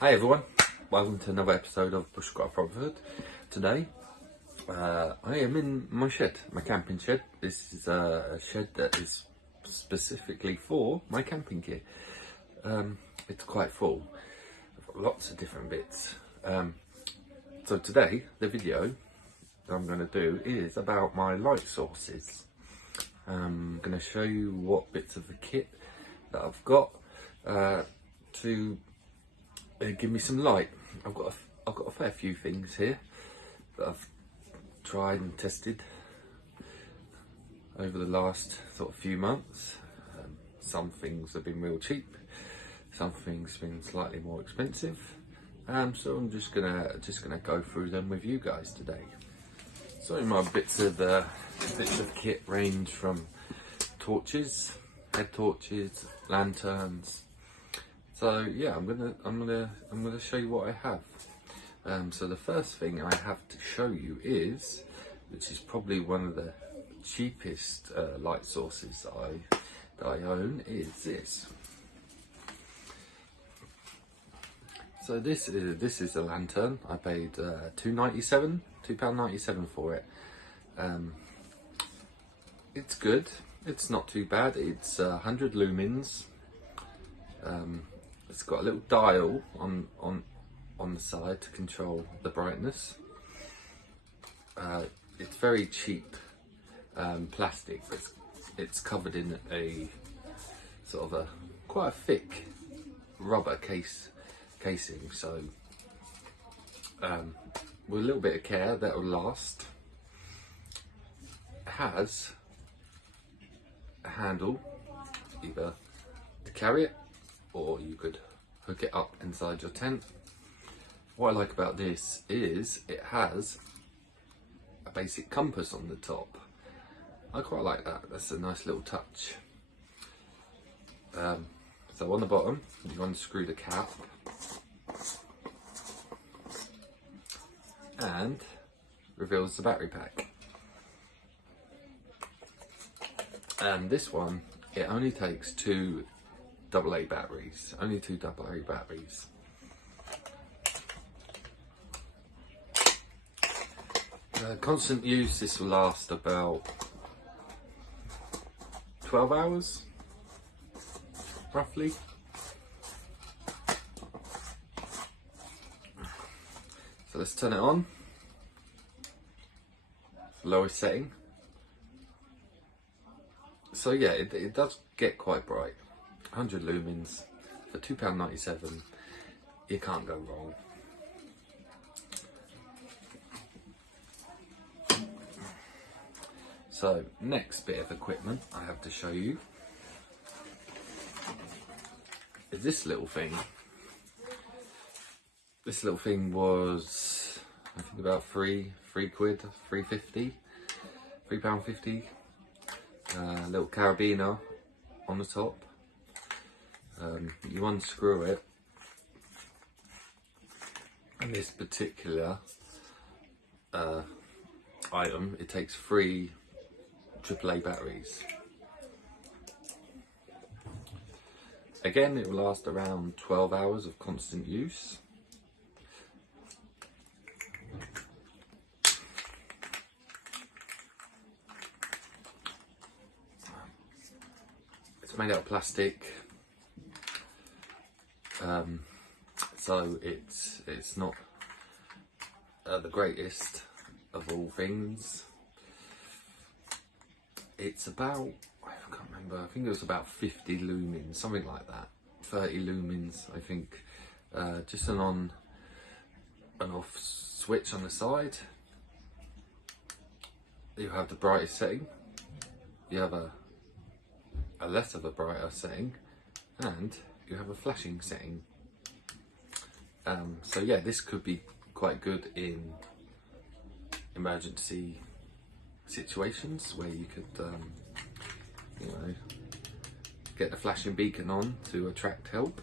Hi everyone, welcome to another episode of Bushcraft Brotherhood. Today I am in my shed, my camping shed. This is a shed that is specifically for my camping gear. It's quite full, I've got lots of different bits. So today the video that I'm going to do is about my light sources. I'm going to show you what bits of the kit that I've got to give me some light. I've got a fair few things here that I've tried and tested over the last sort of few months. Some things have been real cheap, some things have been slightly more expensive. So I'm just gonna go through them with you guys today. So my bits of kit range from torches, head torches, lanterns. So yeah, I'm gonna show you what I have. So the first thing I have to show you is, which is probably one of the cheapest light sources that I own, is this. So this is a lantern. I paid £2.97 for it. It's good. It's not too bad. It's 100 lumens. It's got a little dial on the side to control the brightness. It's very cheap plastic. It's covered in a sort of quite a thick rubber casing. So with a little bit of care, that will last. It has a handle either to carry it, or you could hook it up inside your tent. What I like about this is it has a basic compass on the top. I quite like that. That's a nice little touch. So on the bottom, you unscrew the cap and reveals the battery pack. And this one, it only takes two AA batteries, only two AA batteries. Constant use, this will last about 12 hours, roughly. So let's turn it on, lowest setting. So yeah, it does get quite bright. 100 lumens for £2.97, you can't go wrong. So next bit of equipment I have to show you is this little thing. This little thing was, I think, about £3, £3.50. Little carabiner on the top. You unscrew it, and this particular item, it takes 3 AAA batteries. Again, it will last around 12 hours of constant use. It's made out of plastic. So it's not the greatest of all things. It's about, I can't remember, I think it was about 50 lumens, something like that. 30 lumens, I think. Just an on and off switch on the side. You have the brightest setting. You have a less of a brighter setting, and you have a flashing setting. So yeah, this could be quite good in emergency situations where you could, get the flashing beacon on to attract help.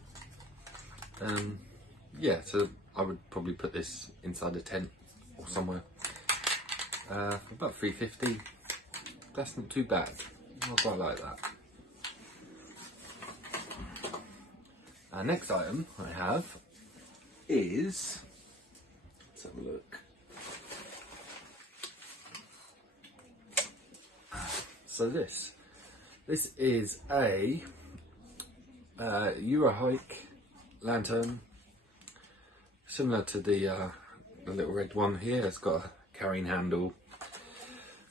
Yeah, so I would probably put this inside a tent or somewhere. For about £3.50. That's not too bad. I quite like that. Our next item I have is, let's have a look. So this is a Eurahike lantern, similar to the little red one here. It's got a carrying handle.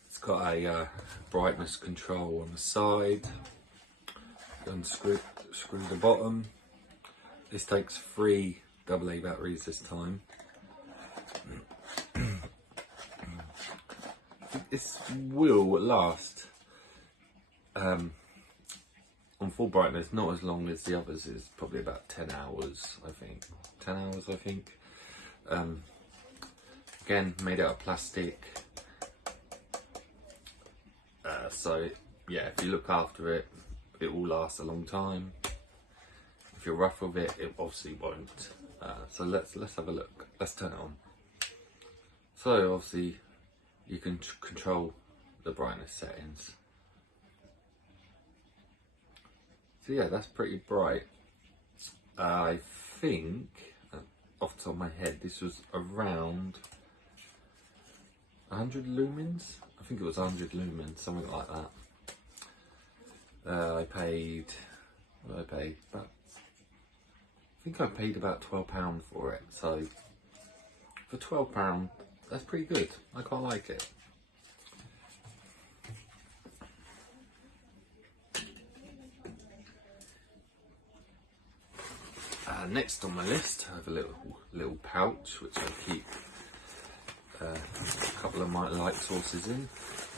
It's got a brightness control on the side. Unscrew the bottom. This takes 3 AA batteries this time. This will last on full brightness, not as long as the others. Is probably about 10 hours, I think. 10 hours, I think. Again, made out of plastic. So yeah, if you look after it, it will last a long time. If you're rough with it, it obviously won't. So let's have a look. Let's turn it on. So obviously you can control the brightness settings. So yeah, that's pretty bright. I think, off the top of my head, this was around 100 lumens. I think it was 100 lumens, something like that. I paid, what did I pay? I think I paid about £12 for it. So for £12, that's pretty good. I quite like it. Next on my list, I have a little pouch which I keep a couple of my light sources in.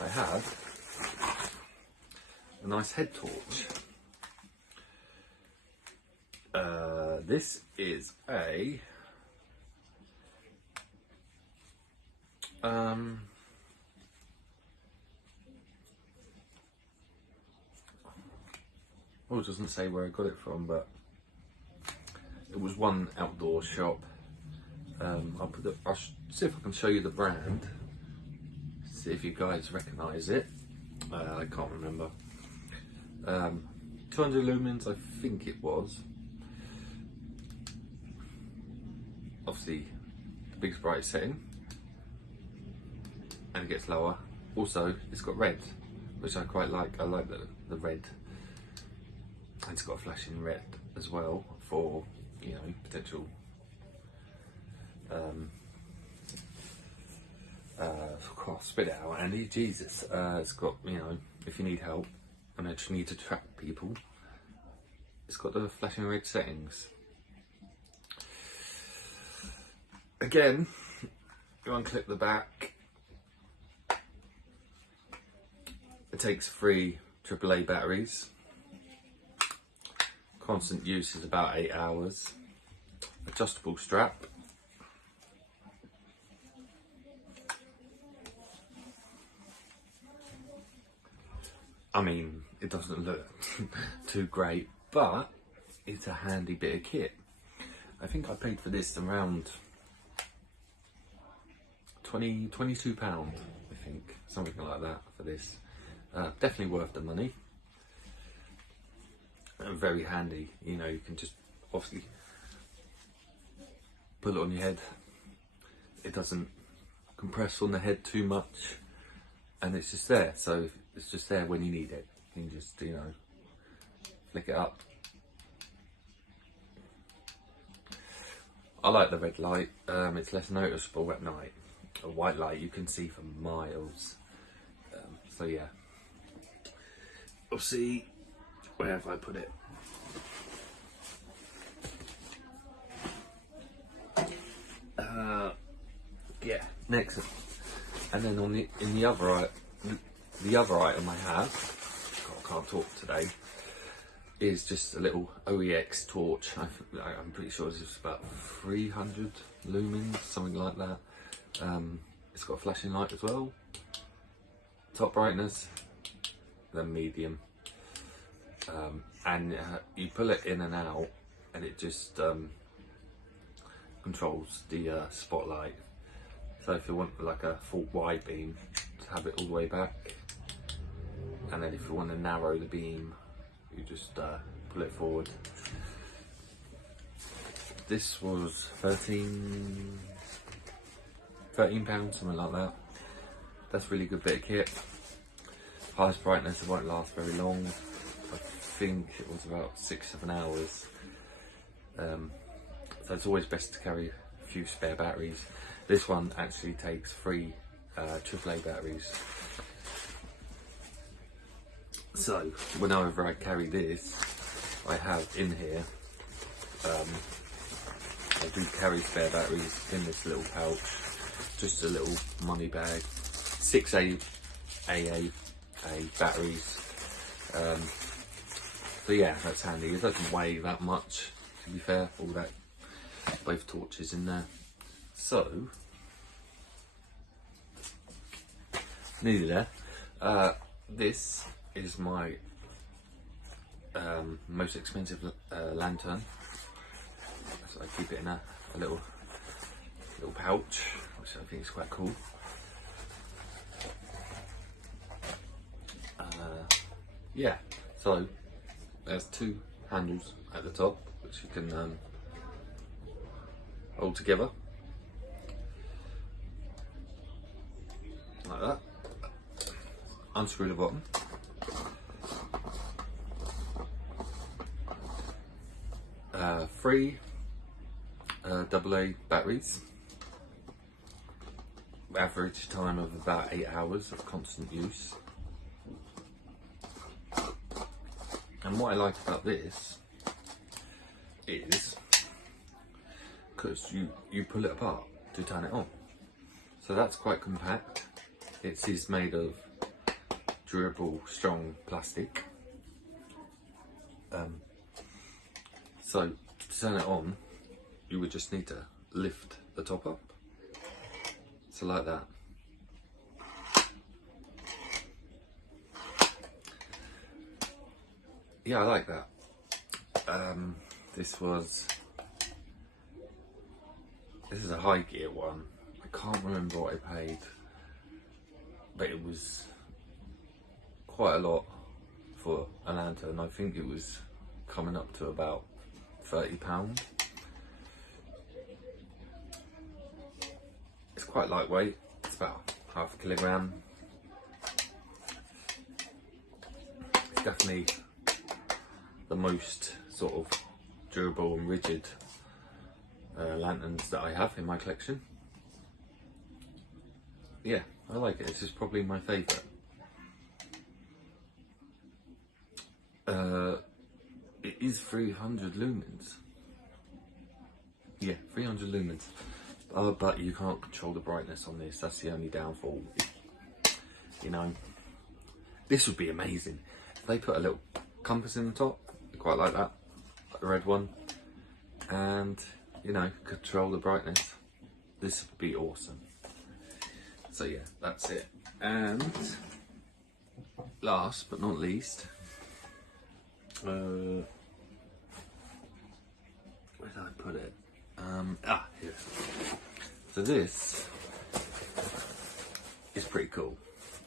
I have a nice head torch. This is a oh, it doesn't say where I got it from, but it was one outdoor shop. I'll see if I can show you the brand. See if you guys recognise it. I can't remember. 200 lumens, I think it was. Obviously, the biggest brightest setting, and it gets lower. Also, it's got red, which I quite like. I like the red. And it's got a flashing red as well for, you know, potential spit it out, Andy. Jesus. It's got, you know, if you need help and I just need to track people, it's got the flashing red settings. Again, you unclip the back. It takes 3 AAA batteries. Constant use is about 8 hours. Adjustable strap. I mean, it doesn't look too great, but it's a handy bit of kit. I think I paid for this around £22, I think, something like that for this. Definitely worth the money. And very handy, you know, you can just obviously put it on your head. It doesn't compress on the head too much, and it's just there. So it's just there when you need it. You can just, you know, flick it up. I like the red light. It's less noticeable at night. A white light you can see for miles. So yeah, we'll see. Where have I put it? Yeah, next. And then on the other item I have, God, I can't talk today, is just a little OEX torch. I'm pretty sure this is about 300 lumens, something like that. It's got a flashing light as well. Top brightness, then medium. And you pull it in and out, and it just controls the spotlight. So if you want like a full wide beam, to have it all the way back, and then if you want to narrow the beam, you just pull it forward. this was £13, something like that. That's a really good bit of kit. Highest brightness, it won't last very long. I think it was about 6-7 hours. So it's always best to carry a few spare batteries. This one actually takes 3 AAA batteries. So whenever I carry this, I have in here, I do carry spare batteries in this little pouch, just a little money bag, 6 AA batteries. So yeah, that's handy. It doesn't weigh that much, to be fair, all that, both torches in there. So, nearly there. This is my most expensive lantern. So I keep it in a little pouch, which I think is quite cool. Yeah, so there's 2 handles at the top, which you can hold together like that. Unscrew the bottom. Three AA batteries. Average time of about 8 hours of constant use. And what I like about this is because you pull it apart to turn it on. So that's quite compact. It is made of durable, strong plastic. So to turn it on, you would just need to lift the top up. So like that. Yeah, I like that. This is a high gear one. I can't remember what I paid, but it was quite a lot for a lantern. I think it was coming up to about £30. It's quite lightweight. It's about half a kilogram. It's definitely the most sort of durable and rigid lanterns that I have in my collection. Yeah, I like it. This is probably my favourite. It is 300 lumens. Yeah, 300 lumens. But you can't control the brightness on this. That's the only downfall. You know, this would be amazing if they put a little compass in the top. I quite like that, like the red one, and you know, control the brightness. This would be awesome. So yeah, that's it. And last but not least, where did I put it? Here. So this is pretty cool.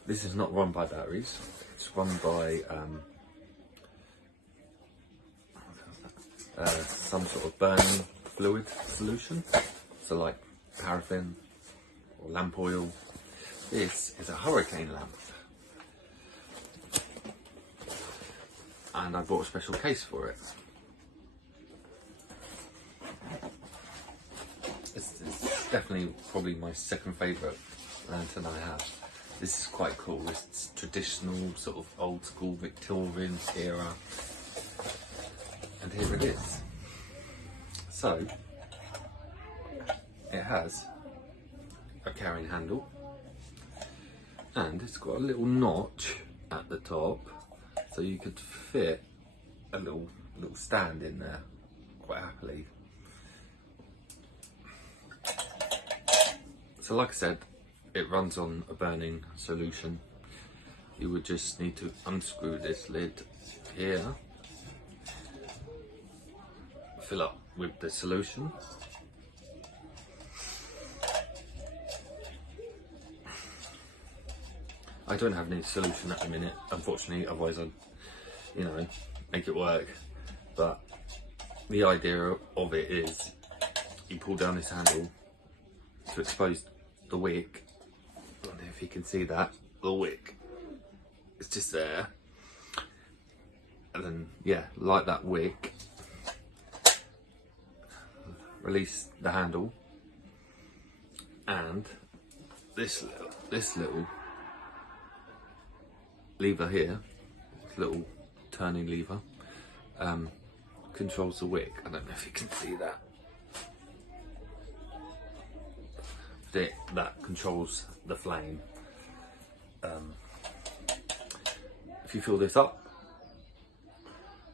This is not run by batteries. It's run by some sort of burning fluid solution. So like paraffin or lamp oil. This is a hurricane lamp. And I bought a special case for it. It's definitely probably my second favourite lantern I have. This is quite cool. It's traditional, sort of old school Victorian era. And here it is. So, it has a carrying handle. And it's got a little notch at the top. So you could fit a little stand in there quite happily. So like I said, it runs on a burning solution. You would just need to unscrew this lid here, fill up with the solution. I don't have any solution at the minute, unfortunately, otherwise I'd, you know, make it work. But the idea of it is you pull down this handle to expose the wick. I don't know if you can see that, the wick. It's just there. And then, yeah, light that wick. Release the handle. And this little lever here, this little turning lever, controls the wick. I don't know if you can see that. That controls the flame. If you fill this up,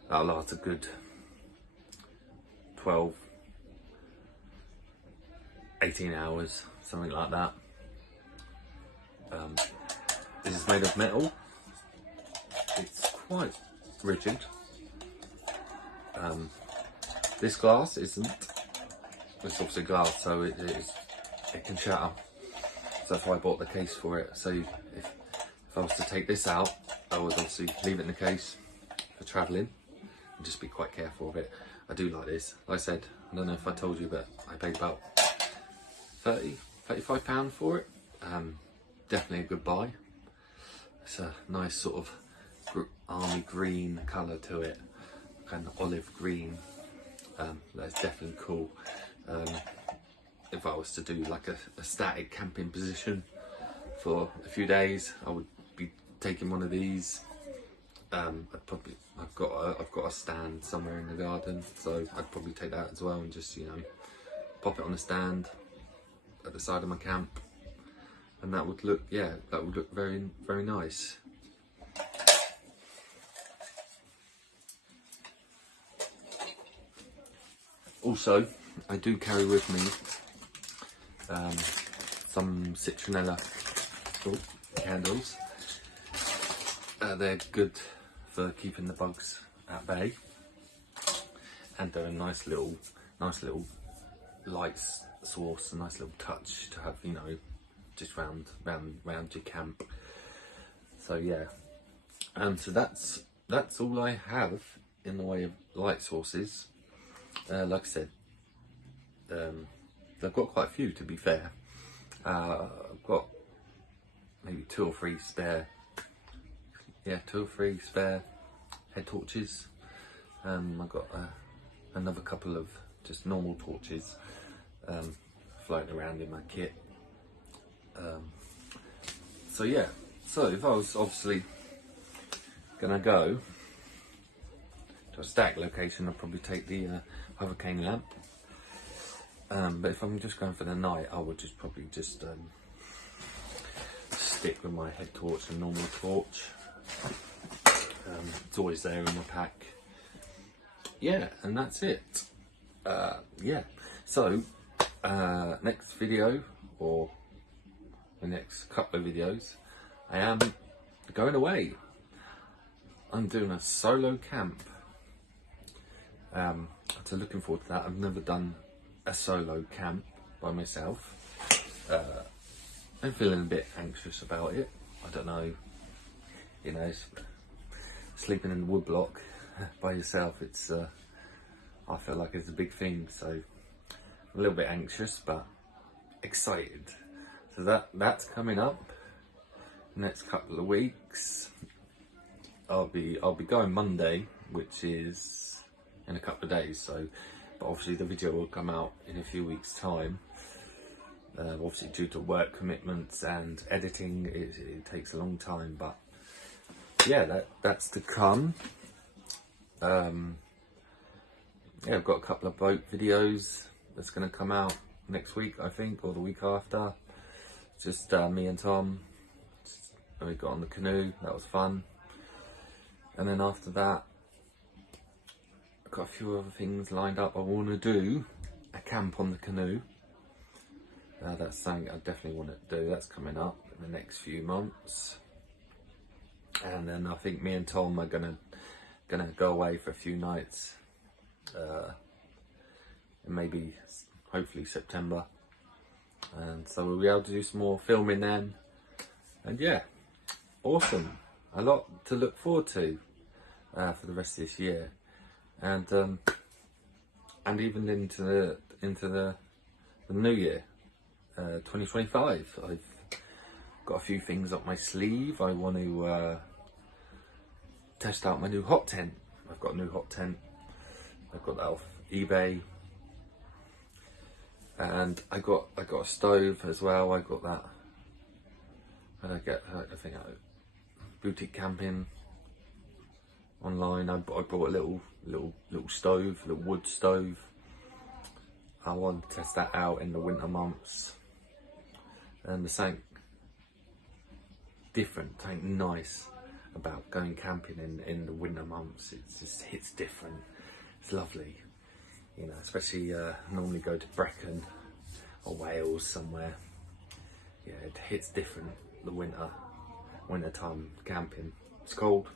that'll last a good 12, 18 hours, something like that. This is made of metal. It's quite rigid. This glass isn't. It's obviously glass, so it can shatter. So that's why I bought the case for it. So if I was to take this out, I would obviously leave it in the case for travelling and just be quite careful of it. I do like this. Like I said, I don't know if I told you, but I paid about £35 for it. Definitely a good buy. It's a nice sort of army green colour to it, kind of olive green. That's definitely cool. If I was to do like a static camping position for a few days, I would be taking one of these. I've got a stand somewhere in the garden, so I'd probably take that as well and just, you know, pop it on a stand at the side of my camp, and that would look, yeah, that would look very, very nice. Also, I do carry with me some citronella candles. They're good for keeping the bugs at bay, and they're a nice little light source, a nice little touch to have, you know, just round your camp. So yeah, so that's all I have in the way of light sources. Like I said, I've got quite a few, to be fair. I've got maybe two or three spare head torches. I've got another couple of just normal torches floating around in my kit. So yeah, so if I was obviously gonna go to a static location, I'd probably take the hurricane lamp. But if I'm just going for the night, I would just probably just stick with my head torch and normal torch. It's always there in my pack. Yeah, and that's it. Yeah, so next video, or the next couple of videos, I am going away. I'm doing a solo camp. So looking forward to that. I've never done a solo camp by myself. I'm feeling a bit anxious about it. I don't know, you know, sleeping in the woodblock by yourself, it's I feel like it's a big thing, so I'm a little bit anxious but excited. So that's coming up next couple of weeks. I'll be going Monday, which is in a couple of days, so but obviously the video will come out in a few weeks time. Obviously due to work commitments and editing, it takes a long time, but yeah, that's to come. Yeah, I've got a couple of boat videos that's going to come out next week, I think, or the week after. Just me and Tom. We got on the canoe, that was fun. And then after that, I've got a few other things lined up. I want to do a camp on the canoe. That's something I definitely want to do. That's coming up in the next few months. And then I think me and Tom are gonna go away for a few nights. Maybe, hopefully September. And so we'll be able to do some more filming then. And yeah, awesome. A lot to look forward to for the rest of this year. And even into the the new year, 2025. I've got a few things up my sleeve. I want to test out my new hot tent. I've got a new hot tent. I've got that off eBay, and I got a stove as well. I got that. And I think boutique camping online. I bought a little stove, little wood stove. I want to test that out in the winter months. And the something different, something nice about going camping in the winter months. It's just hits different. It's lovely, you know. Especially normally go to Brecon or Wales somewhere. Yeah, it hits different. The winter time camping. It's cold,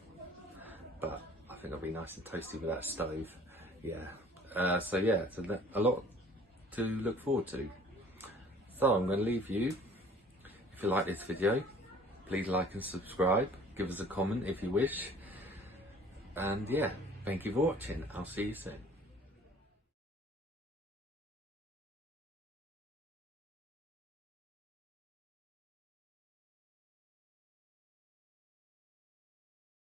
but I think it'll be nice and toasty with that stove. Yeah. So a lot to look forward to. So I'm going to leave you. If you like this video, please like and subscribe. Give us a comment if you wish. And yeah, thank you for watching. I'll see you soon.